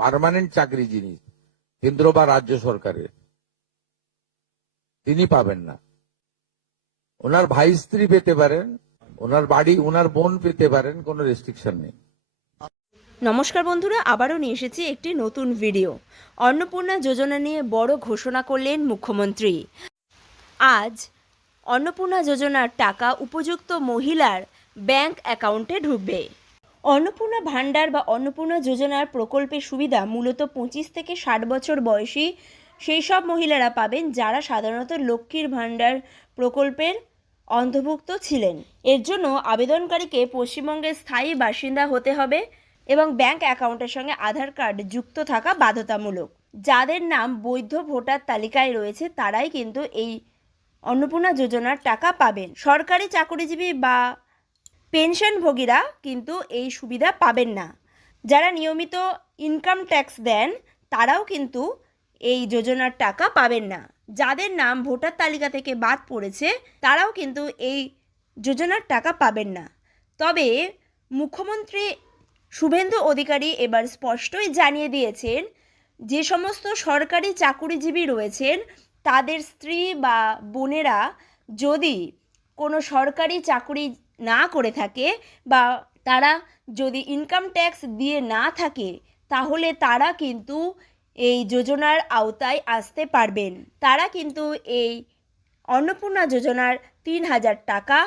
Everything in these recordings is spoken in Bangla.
পার্মানেন্ট চাকরি যিনি কেন্দ্র বা রাজ্য সরকারের, তিনি পাবেন না। ওনার ভাই স্ত্রী পেতে পারেন, ওনার বাড়ি ওনার বোন পেতে পারেন, কোনো রেস্ট্রিকশন নেই। নমস্কার বন্ধুরা, আবারও নিয়ে এসেছি একটি নতুন ভিডিও। অন্নপূর্ণা যোজনা নিয়ে বড় ঘোষণা করলেন মুখ্যমন্ত্রী। আজ অন্নপূর্ণা যোজনার টাকা উপযুক্ত মহিলার ব্যাংক অ্যাকাউন্টে ঢুকবে। অন্নপূর্ণা ভাণ্ডার বা অন্নপূর্ণা যোজনার প্রকল্পের সুবিধা মূলত 25 থেকে 60 বছর বয়সী সেই সব মহিলারা পাবেন যারা সাধারণত লক্ষ্মীর ভাণ্ডার প্রকল্পের অন্তর্ভুক্ত ছিলেন। এর জন্য আবেদনকারীকে পশ্চিমবঙ্গের স্থায়ী বাসিন্দা হতে হবে এবং ব্যাংক অ্যাকাউন্টের সঙ্গে আধার কার্ড যুক্ত থাকা বাধ্যতামূলক। যাদের নাম বৈধ ভোটার তালিকায় রয়েছে তারাই কিন্তু এই অন্নপূর্ণা যোজনার টাকা পাবেন। সরকারি চাকরিজীবী বা পেনশনভোগীরা কিন্তু এই সুবিধা পাবেন না। যারা নিয়মিত ইনকাম ট্যাক্স দেন তারাও কিন্তু এই যোজনার টাকা পাবেন না। যাদের নাম ভোটার তালিকা থেকে বাদ পড়েছে তারাও কিন্তু এই যোজনার টাকা পাবেন না। তবে মুখ্যমন্ত্রী শুভেন্দু অধিকারী এবার স্পষ্টই জানিয়ে দিয়েছেন যে সমস্ত সরকারি চাকুরিজীবী রয়েছেন তাদের স্ত্রী বা বোনেরা যদি কোনো সরকারি চাকুরি না করে থাকে বা তারা যদি ইনকাম ট্যাক্স দিয়ে না থাকে তাহলে তারা কিন্তু এই যোজনার আওতায় আসতে পারবেন। তারা কিন্তু এই অন্নপূর্ণা যোজনার 3,000 টাকা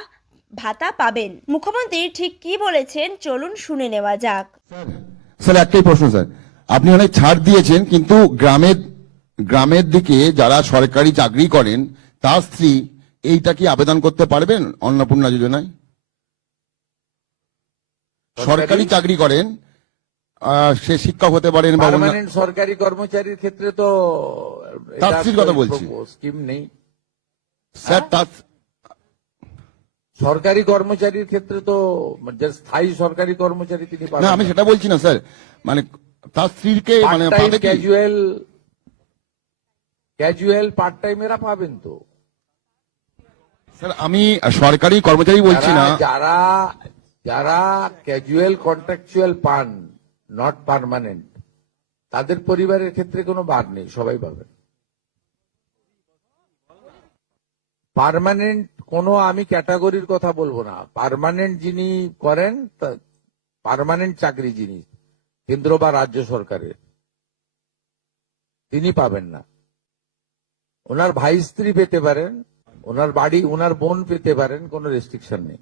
ভাতা পাবেন। মুখ্যমন্ত্রী ঠিক কি বলেছেন চলুন শুনে নেওয়া যাক। স্যার একটাই প্রশ্ন স্যার, আপনি অনেক ছাড় দিয়েছেন কিন্তু গ্রামের দিকে যারা সরকারি চাকরি করেন তার স্ত্রী এইটা কি আবেদন করতে পারবেন অন্নপূর্ণা যোজনায়? সরকারি চাকরি করেন, সে শিক্ষক হতে পারেন বা পার্মানেন্ট সরকারি কর্মচারীর ক্ষেত্রে তো তার স্ত্রীর কথা বলছি স্কিম নেই স্যার। তার সরকারি কর্মচারীর ক্ষেত্রে তো যে স্থায়ী সরকারি কর্মচারী তিনি পাবেন না, আমি সেটা বলছি না স্যার, মানে তার স্ত্রীকে মানে পাবে কি? ক্যাজুয়াল পার্ট টাইম এরা পাবেন তো স্যার। আমি সরকারি কর্মচারী বলছি না, যারা যারা ক্যাজুয়াল কন্ট্রাকচুয়াল পান, নট পার্মানেন্ট, তাদের পরিবারের ক্ষেত্রে কোনো বাদ নেই, সবাই পাবেন। পার্মানেন্ট কোনো আমি ক্যাটাগরির কথা বলবো না। পার্মানেন্ট যিনি করেন, পার্মানেন্ট চাকরি যিনি কেন্দ্র বা রাজ্য সরকারের, তিনি পাবেন না। ওনার ভাই স্ত্রী পেতে পারেন, ওনার বাড়ি ওনার বোন পেতে পারেন, কোনো রেস্ট্রিকশন নেই।